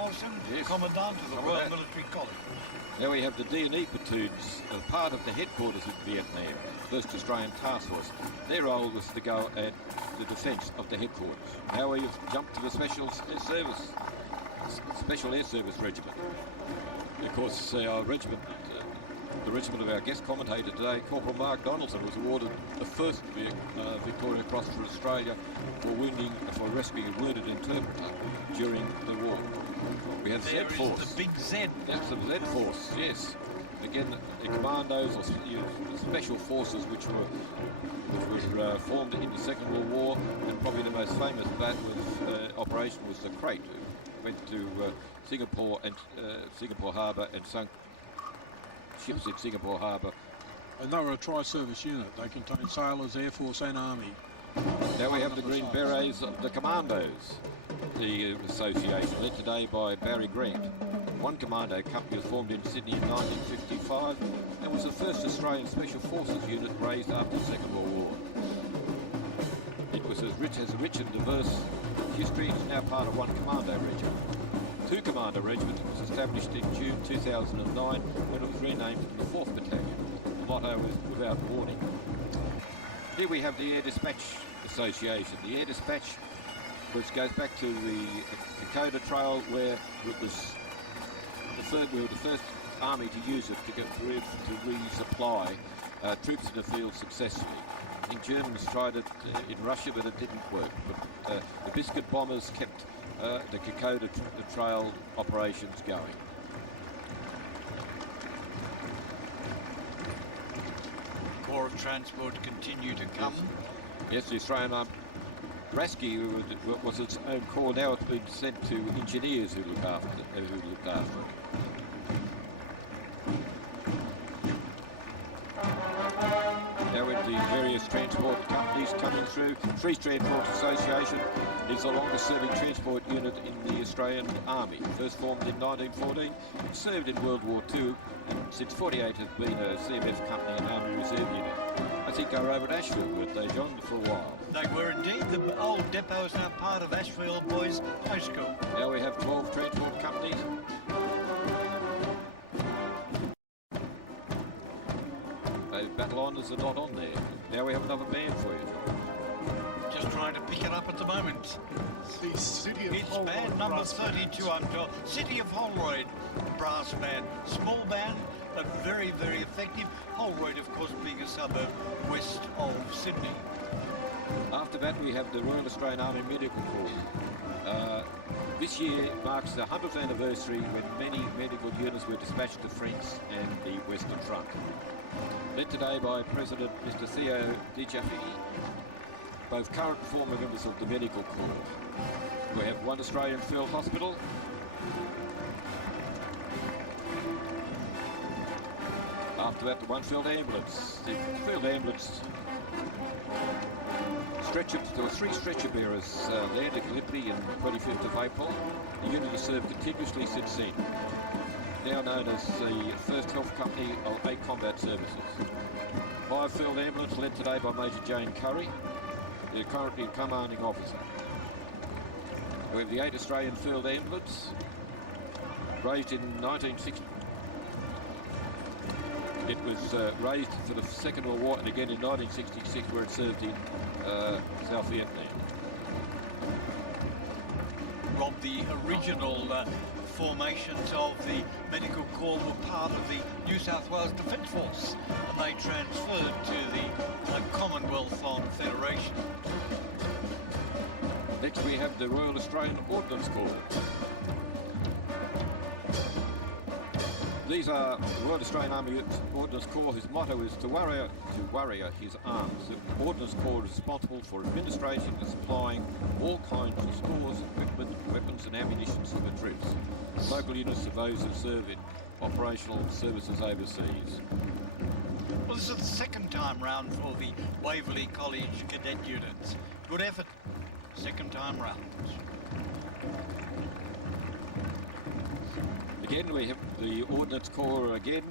Yes. Commandant of the Royal Military College. Now we have the D&E platoons, part of the headquarters in Vietnam, 1st Australian Task Force. Their role was to go at the defence of the headquarters. Now we've jumped to the Special Air Service Regiment. Of course, our regiment, the regiment of our guest commentator today, Corporal Mark Donaldson, was awarded the first Victoria Cross for Australia for rescuing a wounded interpreter during the war. We have there Z Force. The big Z. That's the Z Force, yes. Again, the commandos or special forces which were formed in the Second World War, and probably the most famous of that operation was the Crate, who went to Singapore and Singapore Harbour and sunk ships in Singapore Harbour. And they were a tri-service unit. They contained sailors, Air Force and Army. Now we have the Green Berets, the Commandos, the association, led today by Barry Grant. One commando company was formed in Sydney in 1955 and was the first Australian Special Forces unit raised after the Second World War. It was has a rich and diverse history. It's now part of one commando regiment. Two commando regiments was established in June 2009 when it was renamed the 4th Battalion. The motto was without warning. Here we have the Air Dispatch Association. The Air Dispatch, which goes back to the Dakota Trail, where it was we were the first army to use it to resupply troops in the field successfully. I think Germans tried it in Russia, but it didn't work. But the biscuit bombers kept the Dakota Trail operations going. Corps of Transport continue to come. Yes, the Australian Army. Rescue was its own corps. Now it's been sent to engineers who looked after it. Now with the various transport companies coming through, Free Transport Association is the longest serving transport unit in the Australian Army. First formed in 1914, it served in World War II, and since 48 has been a CMF company and Army Reserve unit. I think they were over at Asheville, weren't they, John, for a while? They were indeed. The old depot is now part of Asheville Boys High School. Now we have 12 transport companies. Those battle honours are not on there. Now we have another band for you, John. Just trying to pick it up at the moment. The City of It's Holroyd band number brass band. 32, I'm told. City of Holroyd brass band. Small band, but very, very effective. Holroyd, of course, being a suburb west of Sydney. After that, we have the Royal Australian Army Medical Corps. This year marks the 100th anniversary when many medical units were dispatched to France and the Western Front. Led today by President Mr. Theo Di Giaffi, both current and former members of the Medical Corps. We have one Australian Field Hospital, after that, the one field ambulance. The field ambulance there were 3 stretcher bearers there at Gallipoli on the 25th of April. The unit has served continuously since then. Now known as the first health company of 8 combat services. 5 field ambulance led today by Major Jane Curry, the currently commanding officer. We have the 8 Australian field ambulance, raised in 1960. It was raised for the Second World War and again in 1966 where it served in South Vietnam. Rob, the original formations of the Medical Corps were part of the New South Wales Defence Force, and they transferred to the Commonwealth on Federation. Next we have the Royal Australian Ordnance Corps. These are the Royal Australian Army Ordnance Corps, whose motto is to warrior his arms. The Ordnance Corps is responsible for administration and supplying all kinds of stores, equipment, weapons and ammunition to the troops. Local units are those who serve in operational services overseas. Well, this is the second time round for the Waverley College cadet units. Good effort, second time round. Again, we have the Ordnance Corps again.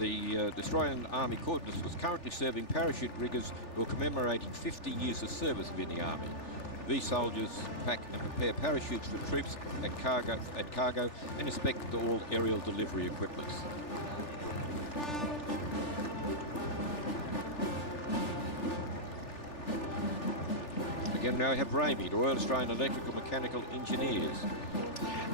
The Australian Army Ordnance was currently serving parachute riggers who are commemorating 50 years of service within the Army. These soldiers pack and prepare parachutes for troops at cargo and inspect all aerial delivery equipment. Again, now we have RAMI, the Royal Australian Electrical Mechanical Engineers.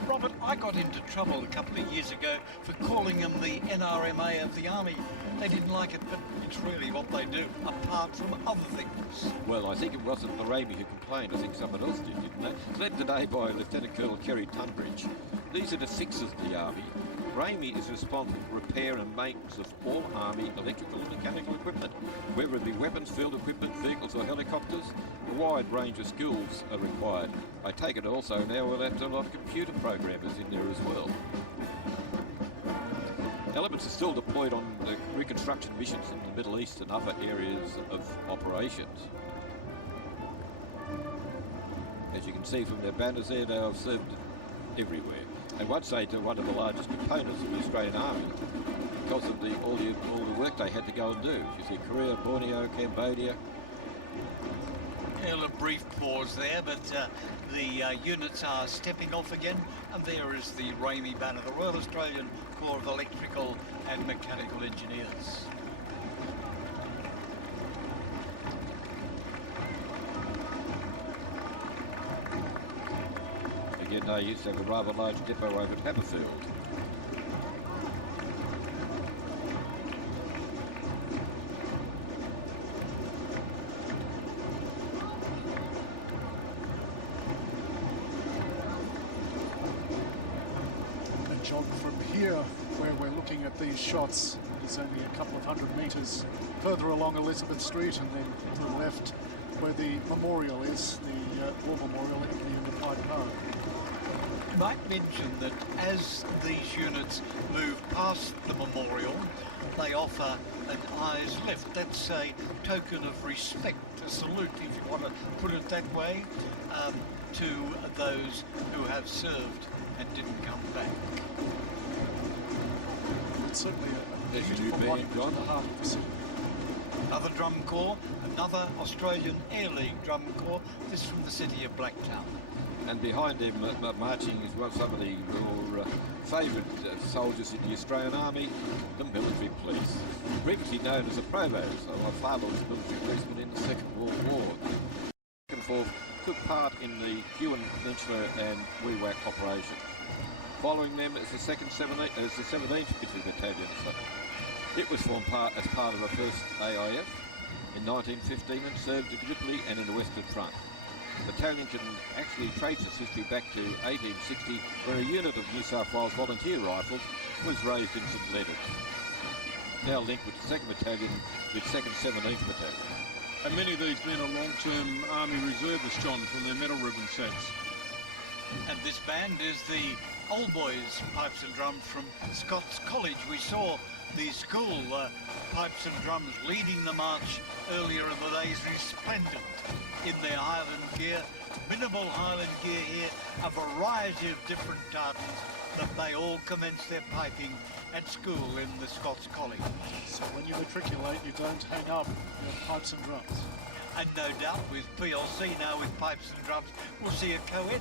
Robert, I got into trouble a couple of years ago for calling them the NRMA of the Army. They didn't like it, but it's really what they do, apart from other things. Well, I think it wasn't the RAMI who complained. I think someone else did, didn't they? Led today by Lieutenant Colonel Kerry Tunbridge. These are the fixers of the Army. RAMI is responsible for repair and maintenance of all Army electrical and mechanical equipment, whether it be weapons, field equipment, vehicles or helicopters. A wide range of skills are required. I take it also now we'll have a lot of computer programmers in there as well. Elements are still deployed on the reconstruction missions in the Middle East and other areas of operations. As you can see from their banners there, they have served everywhere. And once they were one of the largest components of the Australian Army because of all the work they had to go and do. You see Korea, Borneo, Cambodia. A brief pause there, but the units are stepping off again, and there is the RAMI banner, the Royal Australian Corps of Electrical and Mechanical Engineers. Again, they used to have a rather large depot over at Haberfield. John, from here, where we're looking at these shots, is only a couple of 100 metres further along Elizabeth Street, and then to the left, where the memorial is, the war memorial at the end of Hyde Park. You might mention that as these units move past the memorial, they offer an eyes lift. That's a token of respect, a salute, if you want to put it that way, to those who have served and didn't come back. It's certainly a There's your new beautiful band, monument John. to the heart of the city. Another drum corps, another Australian Air League drum corps, this from the city of Blacktown. And behind them marching is well, some of the more favoured soldiers in the Australian Army, the military police. Previously known as the Provost, so my father was a military policeman in the Second World War. Back and forth took part in the Huon Peninsula and Wewak operation. Following them is the 17th Infantry Battalion. So it was formed as part of the 1st AIF in 1915 and served at Gallipoli and in the Western Front. The battalion can actually trace its history back to 1860, where a unit of New South Wales Volunteer Rifles was raised in St Leonards. Now linked with the 2nd Battalion with 2nd 17th Battalion. And many of these men are long-term Army reservists, John, from their medal ribbon sets. And this band is the Old Boys Pipes and Drums from Scots College. We saw the school pipes and drums leading the march earlier in the days, resplendent in their Highland gear, minimal Highland gear here, a variety of different tartans, that they all commence their piping at school in the Scots College. So when you matriculate, you don't hang up your pipes and drums. And no doubt with PLC now with pipes and drums, we'll see it go in.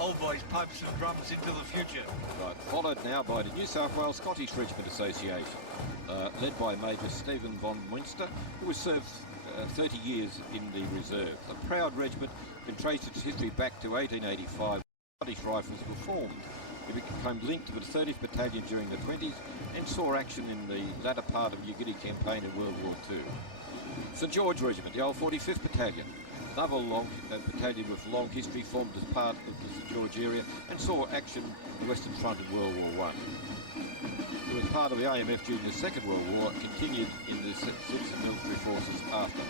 Old Boys Pipes and Drums into the future. Right, followed now by the New South Wales Scottish Regiment Association, led by Major Stephen von Munster, who has served 30 years in the reserve. A proud regiment can trace its history back to 1885. Scottish Rifles were formed. It became linked with the 30th Battalion during the 20s and saw action in the latter part of the Ughelli campaign in World War II. St George Regiment, the old 45th Battalion, another battalion with long history, formed as part of the St George area and saw action in the Western Front in World War I. It was part of the AMF during the Second World War, continued in the citizen military forces after.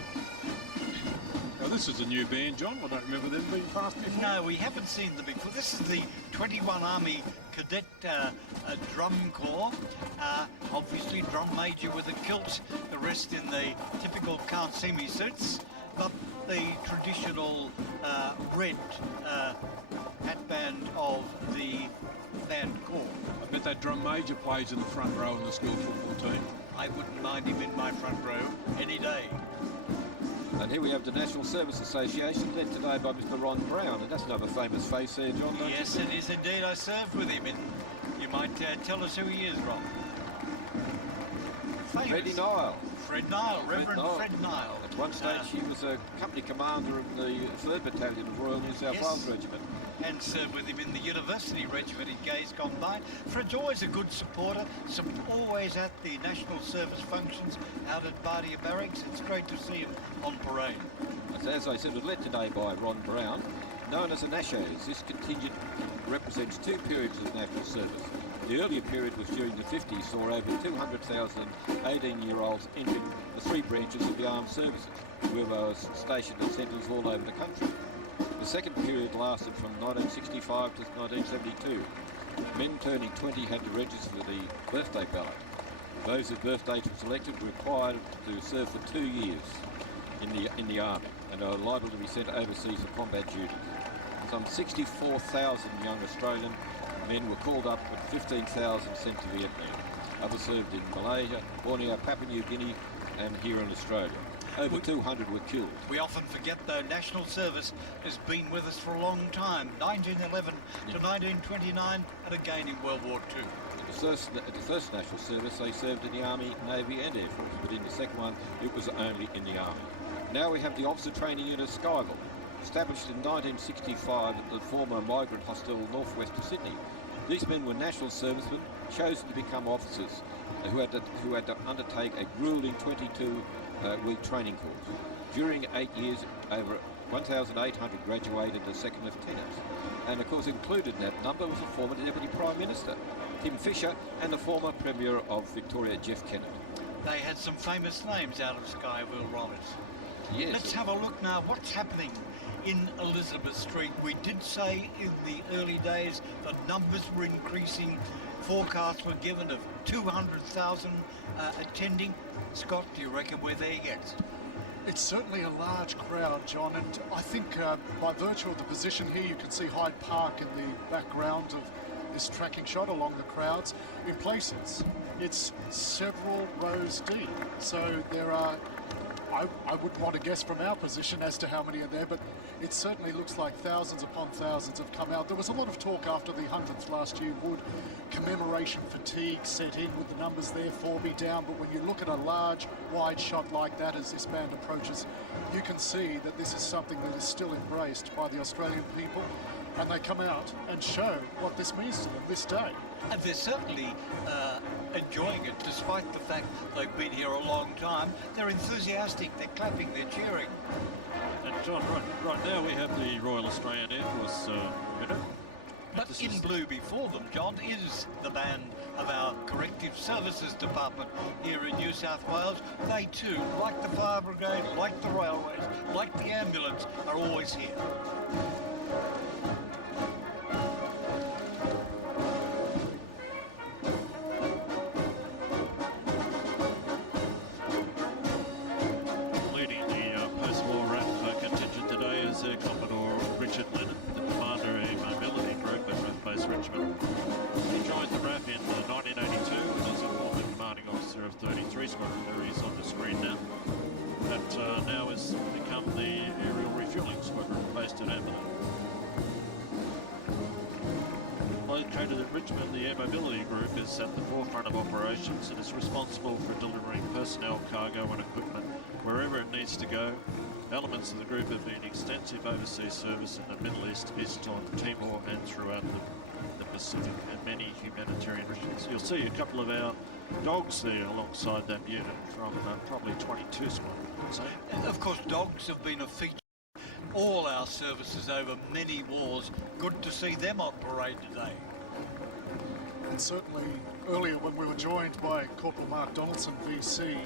Now this is a new band, John. I don't remember them being passed before. No, we haven't seen them before. This is the 21 Army Cadet Drum Corps. Obviously drum major with a kilt, the rest in the typical Count Simi suits, but the traditional red hatband of the band corps. I bet that drum major plays in the front row in the school football team. I wouldn't mind him in my front row any day. And here we have the National Service Association, led today by Mr. Ron Brown, and that's another famous face there, John, don't Yes, you? it is indeed. I served with him. You might tell us who he is, Ron. Famous. Freddie Nile. Fred Nile, Reverend Fred Nile. At one stage, he was a company commander of the 3rd Battalion of Royal New South Yes. Wales Regiment. And served with him in the University Regiment in days gone by. Fred's always a good supporter, always at the National Service functions out at Bardia Barracks. It's great to see him on parade. As I said, it was led today by Ron Brown, known as a Nashos. This contingent represents 2 periods of national service. The earlier period was during the 50s, saw over 200,000 18-year-olds entering the 3 branches of the armed services, where they were stationed at centres all over the country. The second period lasted from 1965 to 1972. Men turning 20 had to register for the birthday ballot. Those whose birthdays were selected were required to serve for 2 years in the army and are liable to be sent overseas for combat duties. Some 64,000 young Australian men were called up, with 15,000 sent to Vietnam. Others served in Malaysia, Borneo, Papua New Guinea and here in Australia. Over 200 were killed. We often forget, though, national service has been with us for a long time, 1911 to 1929 and again in World War II. At the first national service, they served in the Army, Navy and Air Force, but in the second one, it was only in the Army. Now we have the Officer Training Unit Skyville, established in 1965 at the former migrant hostel northwest of Sydney. These men were national servicemen, chosen to become officers, who had to undertake a grueling 22-week training course. During 8 years, over 1,800 graduated as second lieutenants. And of course, included in that number was the former Deputy Prime Minister, Tim Fisher, and the former Premier of Victoria, Jeff Kennett. They had some famous names out of Skyville, Robert. Yes. Let's have a look now. What's happening in Elizabeth Street? We did say in the early days that numbers were increasing. Forecasts were given of 200,000 attending. Scott, do you reckon we're there yet? It's certainly a large crowd, John, and I think by virtue of the position here, you can see Hyde Park in the background of this tracking shot along the crowds. In places, it's several rows deep, so there are, I wouldn't want to guess from our position as to how many are there, but it certainly looks like thousands upon thousands have come out. There was a lot of talk after the 100th last year, would commemoration fatigue set in with the numbers there 4B down, but when you look at a large, wide shot like that as this band approaches, you can see that this is something that is still embraced by the Australian people, and they come out and show what this means to them this day. And they're certainly enjoying it, despite the fact they've been here a long time. They're enthusiastic, they're clapping, they're cheering. And John, right now we have the Royal Australian Air Force unit. But in blue before them, John, is the band of our Corrective Services Department here in New South Wales. They too, like the fire brigade, like the railways, like the ambulance, are always here. Located at Richmond, the Air Mobility Group is at the forefront of operations and is responsible for delivering personnel, cargo and equipment wherever it needs to go. Elements of the group have been extensive overseas service in the Middle East, East Timor and throughout the Pacific and many humanitarian missions. You'll see a couple of our dogs there alongside that unit from probably 22 squad. And of course, dogs have been a feature all our services over many wars. Good to see them on parade today. And certainly earlier when we were joined by Corporal Mark Donaldson, VC,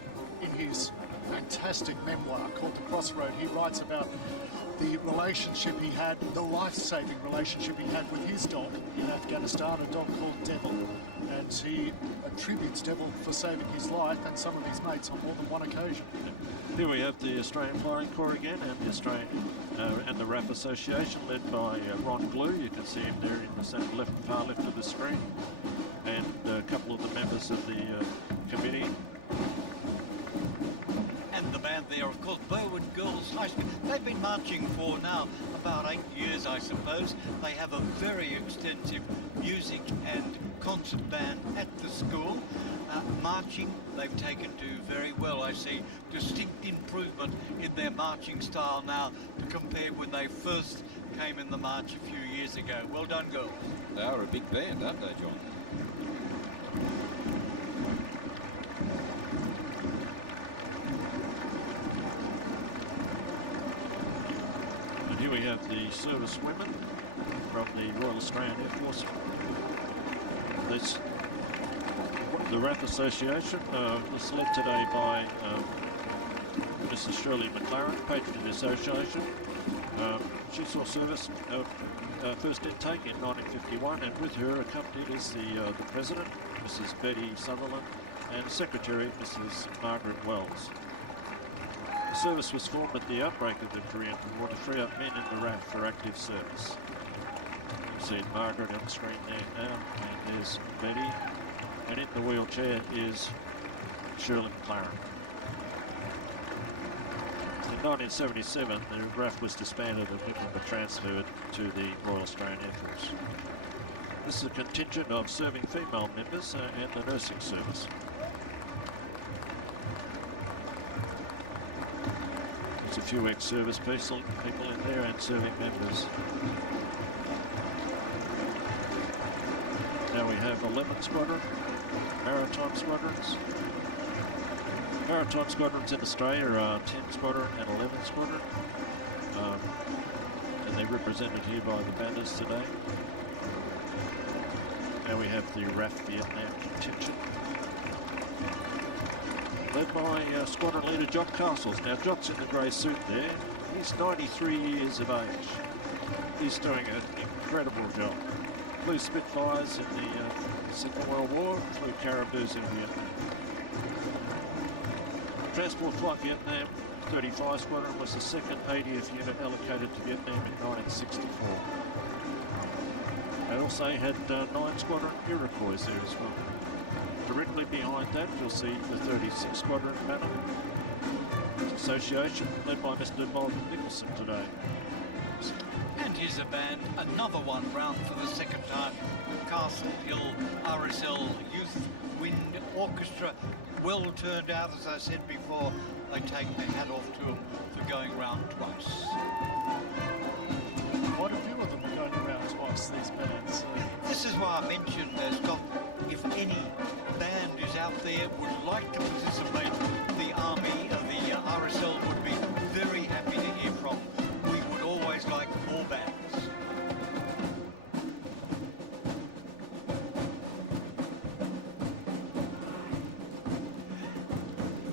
in his fantastic memoir called The Crossroad, he writes about the relationship he had, the life-saving relationship he had with his dog in Afghanistan, a dog called Devil. And he attributes Devil for saving his life and some of his mates on more than one occasion. Here we have the Australian Flying Corps again, and the Australian and the RAF Association, led by Ron Glue. You can see him there in the centre left, far left of the screen, and a couple of the members of the committee. And the band have there, of course, Burwood Girls High School. They've been marching for now about 8 years, I suppose. They have a very extensive music and concert band at the school. Marching, they've taken to very well. I see distinct improvement in their marching style now to compare when they first came in the march a few years ago. Well done, girls. They are a big band, aren't they, John? And here we have the service women from the Royal Australian Air Force. This, the RAF Association was led today by Mrs. Shirley McLaren, patron of the association. She saw service first intake in 1951, and with her accompanied is the President, Mrs. Betty Sutherland, and Secretary, Mrs. Margaret Wells. The service was formed at the outbreak of the Korean War to free up men in the RAF for active service. You see Margaret on the screen there now, and there's Betty, and in the wheelchair is Shirley McLaren. In 1977, the RAF was disbanded and women were transferred to the Royal Australian Air Force. This is a contingent of serving female members and the nursing service. There's a few ex-service people in there and serving members. Now we have 11 Squadron, Maritime Squadrons. Maritime Squadrons in Australia are 10 Squadron and 11 Squadron. And they're represented here by the banners today. Now we have the RAF Vietnam contingent, led by Squadron Leader John Castles. Now John's in the grey suit there. He's 93 years of age. He's doing an incredible job. Flew Spitfires in the Second World War, flew Caribous in Vietnam. Transport Flight Vietnam 35 Squadron was the second 80th unit allocated to Vietnam in 1964. They also had 9 Squadron Iroquois there as well. Directly behind that you'll see the 36 Squadron banner. Association led by Mr. Bob Nicholson today. And here's a band, another one round for the second time. Castle Hill RSL Youth Wind Orchestra. Well turned out, as I said before. They take their hat off to them for going round twice. Quite a few of them are going around twice, these bands. This is why I mentioned, Scott, if any band is out there would like to participate, the Army, the RSL would be very happy to hear from. We would always like more bands.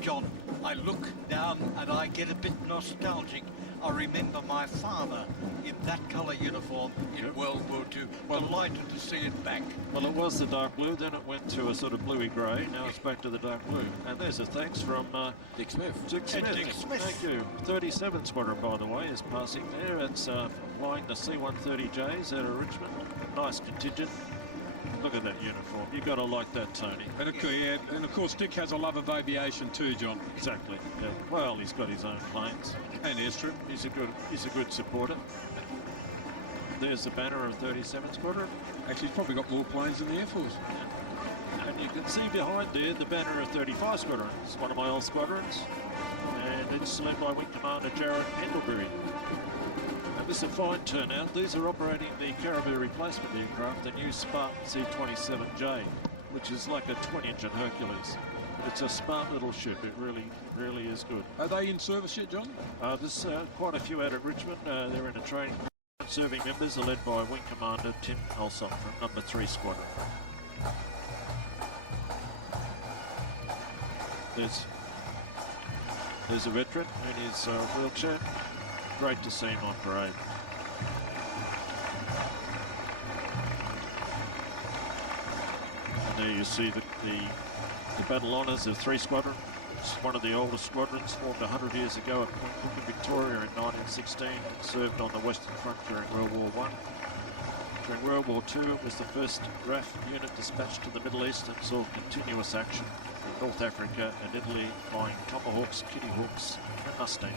John, I look down and I get a bit nostalgic. I remember my father in that colour uniform in World War II. Delighted to see it back. Well, it was the dark blue, then it went to a sort of bluey grey, now it's back to the dark blue. And there's a thanks from Dick Smith. Dick Smith. Dick Smith. Thank you. 37 Squadron, by the way, is passing there. It's flying the C-130Js out of Richmond. Nice contingent. Look at that uniform. You've got to like that, Tony. And of course, Dick has a love of aviation too, John. Exactly. Yeah. Well, he's got his own planes. And airstrip. He's a good supporter. There's the banner of 37 Squadron. Actually, he's probably got more planes than the Air Force. And you can see behind there the banner of 35 Squadron. It's one of my old squadrons. And it's led by Wing Commander Jared Endlebury. And this is a fine turnout. These are operating the Caribou replacement aircraft, the new Spartan C-27J, which is like a twin-engine Hercules. It's a smart little ship. It really is good. Are they in service yet, John? There's quite a few out at Richmond. They're in a training. Serving members are led by Wing Commander Tim Alsop from number 3 Squadron. There's a veteran in his wheelchair. Great to see him on parade. And there you see the battle honours of 3 Squadron. It's one of the oldest squadrons, formed 100 years ago at Point Cook in Victoria in 1916, and served on the Western Front during World War I. During World War II, it was the first RAF unit dispatched to the Middle East and saw continuous action in North Africa and Italy, flying Tomahawks, Kitty Hawks and Mustangs.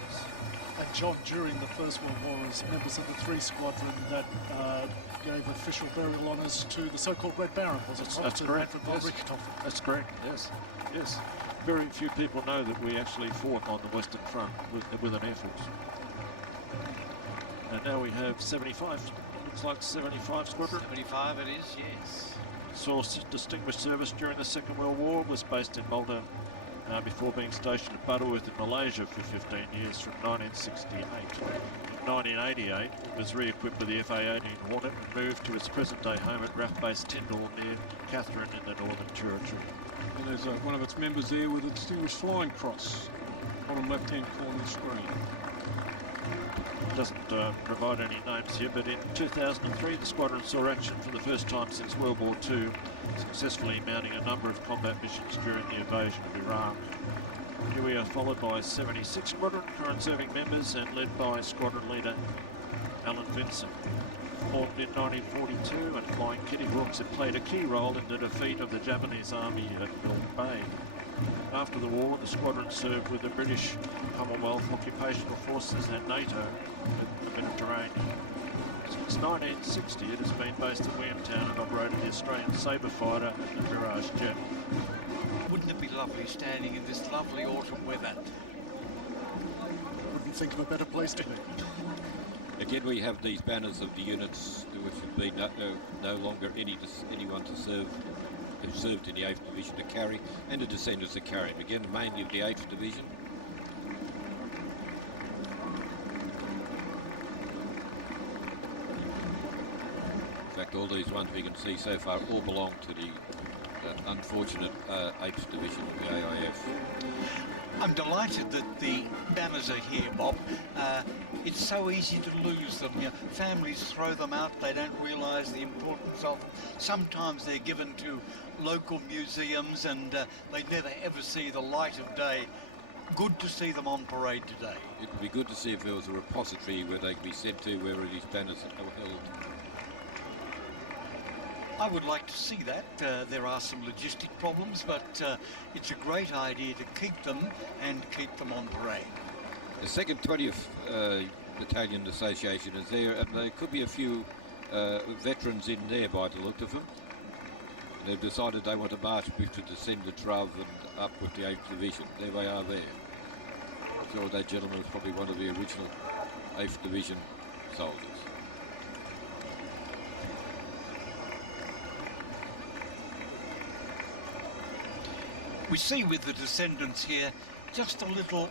And John, during the First World War, as members of the 3 Squadron that gave official burial honours to the so-called Red Baron, was it not? That's correct. Yes. That's correct, yes. Yes. Very few people know that we actually fought on the Western Front with an Air Force. And now we have 75, looks like 75 Squadron. 75 it is, yes. Saw distinguished service during the Second World War, was based in Malta before being stationed at Butterworth in Malaysia for 15 years from 1968. In 1988, it was re-equipped with the FA-18 Hornet and moved to its present-day home at RAF Base Tyndall near Katherine in the Northern Territory. And there's one of its members there with a Distinguished Flying Cross, bottom left-hand corner of the screen. It doesn't provide any names here, but in 2003 the squadron saw action for the first time since World War II, successfully mounting a number of combat missions during the invasion of Iraq. Here we are followed by 76 Squadron, current serving members, and led by Squadron Leader Alan Vincent. Formed in 1942 and flying Kitty Hawks, it played a key role in the defeat of the Japanese army at Milne Bay. After the war, the squadron served with the British, Commonwealth, Occupational Forces and NATO in the Mediterranean. Since 1960, it has been based at Williamtown and operated the Australian Sabre fighter and the Mirage jet. Wouldn't it be lovely standing in this lovely autumn weather? Wouldn't think of a better place to be. Again, we have these banners of the units which have been no longer anyone to serve, who served in the 8th Division to carry, and the descendants to carry. Again, mainly of the 8th Division. In fact, all these ones we can see so far all belong to the unfortunate 8th Division of the AIF. I'm delighted that the banners are here, Bob. It's so easy to lose them. You know, families throw them out, they don't realise the importance of them. Sometimes they're given to local museums and they never ever see the light of day. Good to see them on parade today. It would be good to see if there was a repository where they could be sent to where these banners are held. I would like to see that. There are some logistic problems, but it's a great idea to keep them and keep them on parade. The 2nd 20th Battalion Association is there, and there could be a few veterans in there by the look of them. They've decided they want to march with the descendants rather than up with the 8th Division. There they are there. I'm sure that gentleman was probably one of the original 8th Division soldiers. We see with the descendants here just a little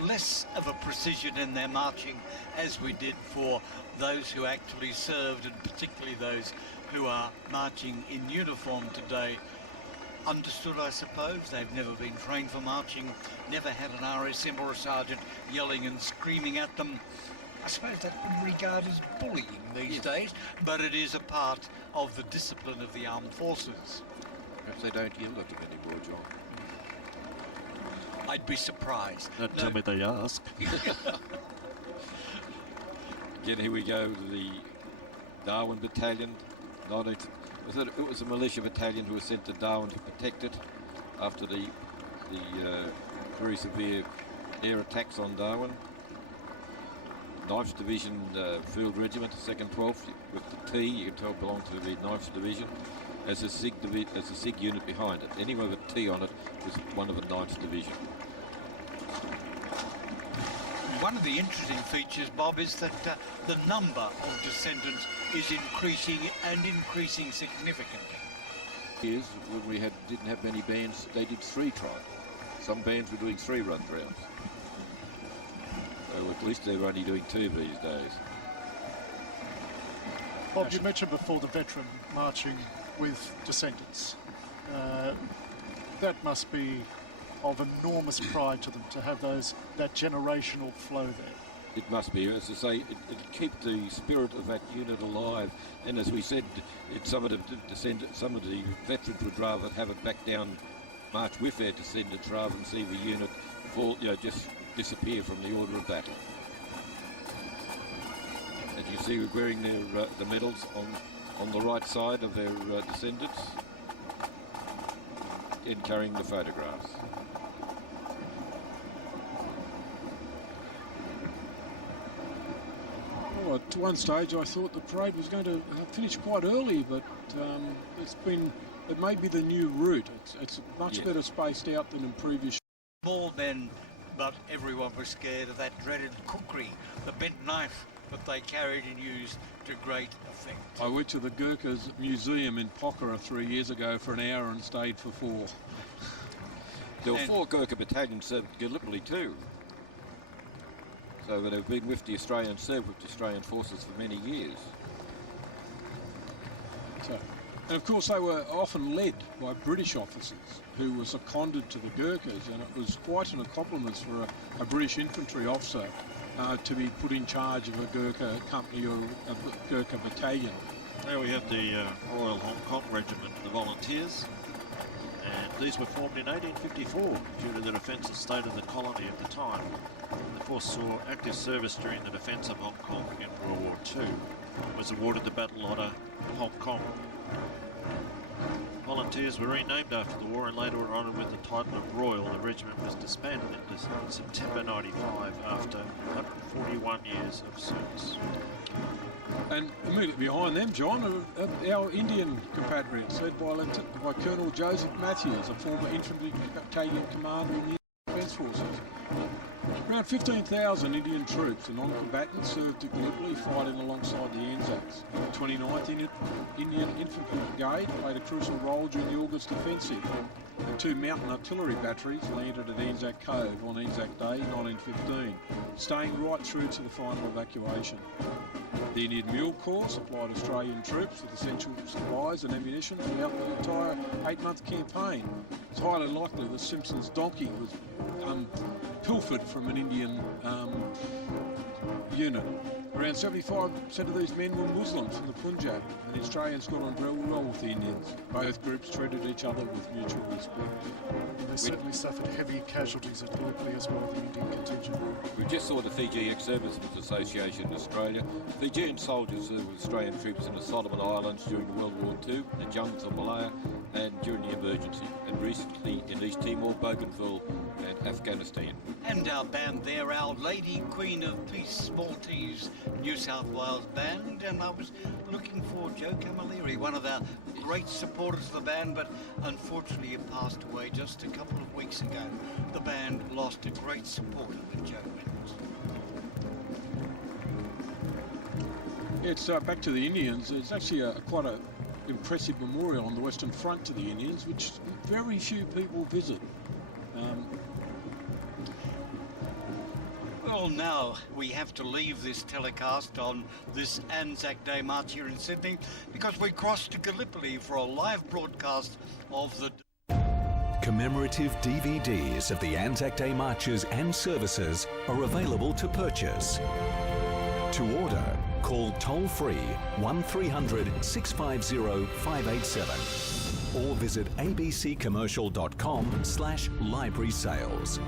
less of a precision in their marching as we did for those who actually served, and particularly those who are marching in uniform today. Understood, I suppose. They've never been trained for marching, never had an RSM or a sergeant yelling and screaming at them. I suppose that's been regarded as bullying these days, but it is a part of the discipline of the armed forces. Perhaps they don't yell at them anymore, John. I'd be surprised. Don't tell me they ask. Again, here we go, the Darwin Battalion. It was a militia battalion who was sent to Darwin to protect it after the very severe air attacks on Darwin. 9th Division Field Regiment, the 2nd 12th, with the T, you can tell belonged to the 9th Division. As a SIG unit behind it. Anyone with a T on it is one of the 9th Division. One of the interesting features, Bob, is that the number of descendants is increasing and increasing significantly. Years when we didn't have many bands, they did 3 trials. Some bands were doing 3 run rounds. So at least they're only doing 2 these days. Bob, you mentioned before the veteran marching with descendants. That must be of enormous pride to them to have that generational flow there. It must be, as I say, it keep the spirit of that unit alive. And as we said, some of the veterans would rather have it back down, march with their descendants rather than see the unit fall, just disappear from the order of battle. As you see, wearing their the medals on the right side of their descendants and carrying the photographs. Well, at one stage I thought the parade was going to finish quite early, but it may be the new route. It's much better spaced out than in previous. Small men, but everyone was scared of that dreaded kukri, the bent knife that they carried and used to great effect. I went to the Gurkhas Museum in Pokhara 3 years ago for an hour and stayed for 4. There were 4 Gurkha battalions at Gallipoli too. So they've been with the Australian, served with the Australian forces for many years. So, and of course they were often led by British officers who were seconded to the Gurkhas, and it was quite an accomplishment for a British infantry officer to be put in charge of a Gurkha company or a Gurkha battalion. There we have the Royal Hong Kong Regiment, the Volunteers, and these were formed in 1854 due to the defensive state of the colony at the time. The force saw active service during the defence of Hong Kong in World War II. It was awarded the Battle Order Hong Kong. Volunteers were renamed after the war and later were honoured with the title of Royal. The regiment was disbanded in September 95 after 141 years of service. And immediately behind them, John, are our Indian compatriots, led by Colonel Joseph Matthews, a former infantry battalion commander in the Defence Forces. Around 15,000 Indian troops and non-combatants served at Gallipoli, fighting alongside the Anzacs. The 29th Indian Infantry Brigade played a crucial role during the August offensive. And 2 mountain artillery batteries landed at Anzac Cove on Anzac Day 1915, staying right through to the final evacuation. The Indian Mule Corps supplied Australian troops with essential supplies and ammunition throughout the entire 8-month campaign. It's highly likely that Simpson's donkey was pilfered from an Indian unit. Around 75% of these men were Muslims from the Punjab, and the Australians got on very well with the Indians. Both groups treated each other with mutual respect. They certainly suffered heavy casualties at Gallipoli as well, the Indian contingent. We just saw the Fiji Ex-Servicemen's Association in Australia. Fijian soldiers served with Australian troops in the Solomon Islands during World War II, the jungles of Malaya, and during the emergency, and recently in East Timor, Bougainville, and Afghanistan. And our band there, Our Lady Queen of Peace, Maltese New South Wales band, and I was looking for Joe Camilleri, one of our great supporters of the band, but unfortunately he passed away just a couple of weeks ago. The band lost a great supporter when Joe went. It's back to the Indians. It's actually quite an impressive memorial on the Western Front to the Indians, which very few people visit. Well, now we have to leave this telecast on this Anzac Day march here in Sydney because we crossed to Gallipoli for a live broadcast of the Commemorative DVDs of the Anzac Day marches and services are available to purchase. To order, call toll-free 1300 650 587 or visit abccommercial.com/library sales.